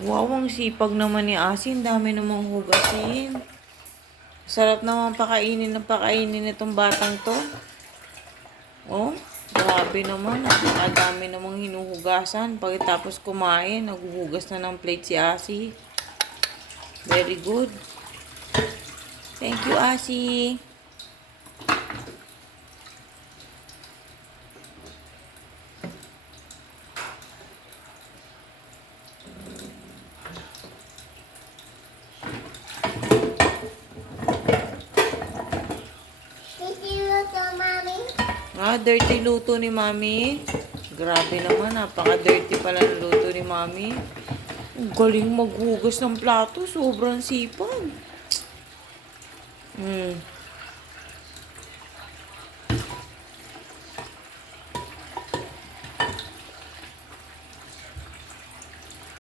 Wow, ang sipag naman ni Asin. Dami namang hugasin. Sarap naman pakainin ng pakainin itong batang to. Oh, grabe naman. Napakadami namang hinuhugasan. Pagkatapos kumain, naghuhugas na ng plate si Asi. Very good. Thank you, Asi. Dirty luto ni Mami. Grabe naman, napaka-dirty pala ng luto ni Mami. Ang galing maghugas ng plato, sobrang sipag.